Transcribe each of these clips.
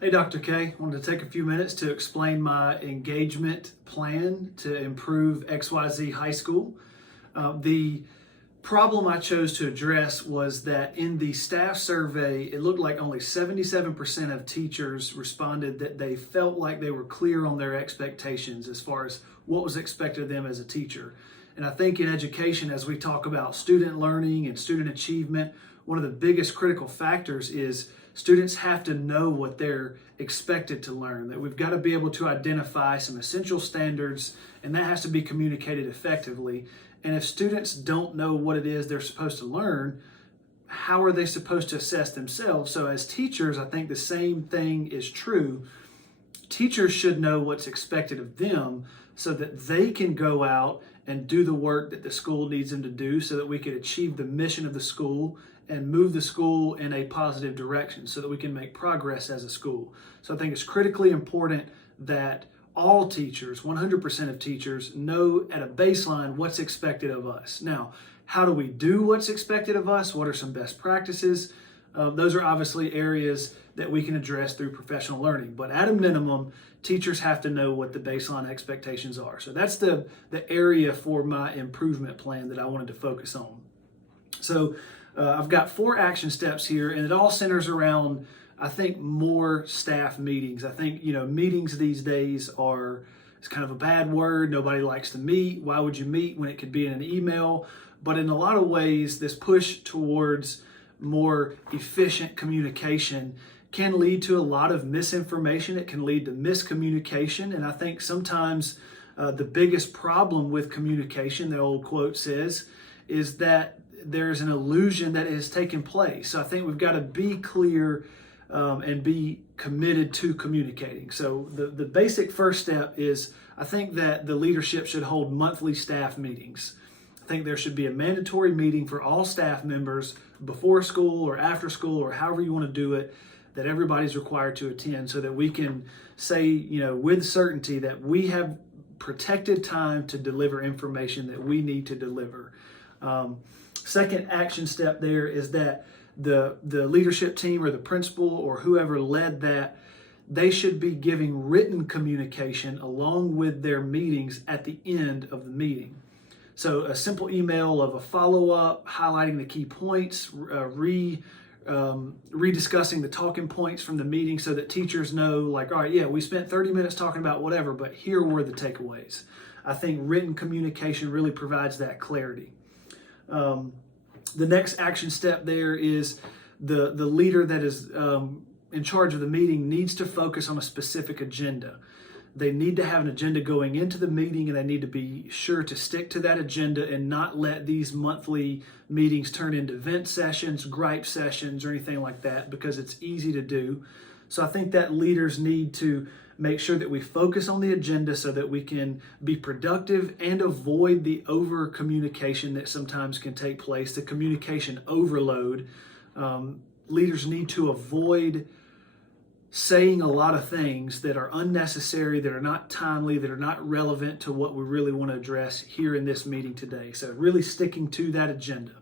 Hey, Dr. K. Wanted to take a few minutes to explain my engagement plan to improve XYZ High School. The problem I chose to address was that in the staff survey, it looked like only 77% of teachers responded that they felt like they were clear on their expectations as far as what was expected of them as a teacher. And I think in education, as we talk about student learning and student achievement, one of the biggest critical factors is students have to know what they're expected to learn, that we've got to be able to identify some essential standards, and that has to be communicated effectively. And if students don't know what it is they're supposed to learn, how are they supposed to assess themselves? So as teachers, I think the same thing is true. Teachers should know what's expected of them so that they can go out and do the work that the school needs them to do so that we can achieve the mission of the school and move the school in a positive direction so that we can make progress as a school. So I think it's critically important that all teachers, 100% of teachers, know at a baseline what's expected of us. Now, how do we do what's expected of us? What are some best practices? Those are obviously areas that we can address through professional learning. But at a minimum, teachers have to know what the baseline expectations are. So that's the area for my improvement plan that I wanted to focus on. So I've got 4 action steps here, and it all centers around, I think, more staff meetings. I think, meetings these days it's kind of a bad word. Nobody likes to meet. Why would you meet when it could be in an email? But in a lot of ways, this push towards more efficient communication can lead to a lot of misinformation. It can lead to miscommunication. And I think sometimes the biggest problem with communication, the old quote says, is that there's an illusion that has taken place. So I think we've got to be clear and be committed to communicating. So the basic first step is, I think that the leadership should hold monthly staff meetings. I think there should be a mandatory meeting for all staff members before school or after school or however you want to do it, that everybody's required to attend so that we can say, with certainty that we have protected time to deliver information that we need to deliver. Second action step there is that the leadership team or the principal or whoever led that, they should be giving written communication along with their meetings at the end of the meeting. So a simple email of a follow-up, highlighting the key points, rediscussing the talking points from the meeting so that teachers know, like, all right, yeah, we spent 30 minutes talking about whatever, but here were the takeaways. I think written communication really provides that clarity. The next action step there is the leader that is in charge of the meeting needs to focus on a specific agenda. They need to have an agenda going into the meeting, and they need to be sure to stick to that agenda and not let these monthly meetings turn into vent sessions, gripe sessions, or anything like that, because it's easy to do. So I think that leaders need to make sure that we focus on the agenda so that we can be productive and avoid the over communication that sometimes can take place, the communication overload. Leaders need to avoid saying a lot of things that are unnecessary, that are not timely, that are not relevant to what we really want to address here in this meeting today. So really sticking to that agenda.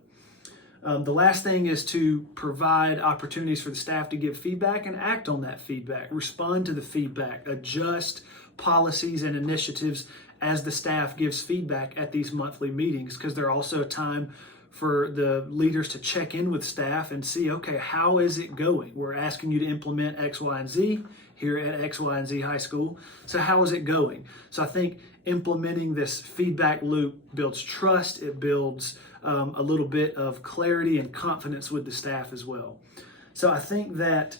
The last thing is to provide opportunities for the staff to give feedback and act on that feedback, respond to the feedback, adjust policies and initiatives as the staff gives feedback at these monthly meetings, because they're also a time for the leaders to check in with staff and see, okay, how is it going? We're asking you to implement X, Y, and Z here at X, Y, and Z High School. So how is it going? So I think implementing this feedback loop builds trust. It builds a little bit of clarity and confidence with the staff as well. So I think that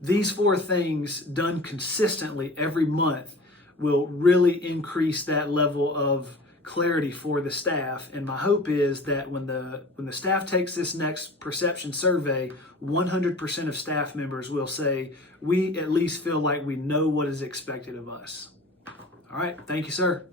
these 4 things done consistently every month will really increase that level of clarity for the staff. And my hope is that when the staff takes this next perception survey, 100% of staff members will say, we at least feel like we know what is expected of us. All right. Thank you, sir.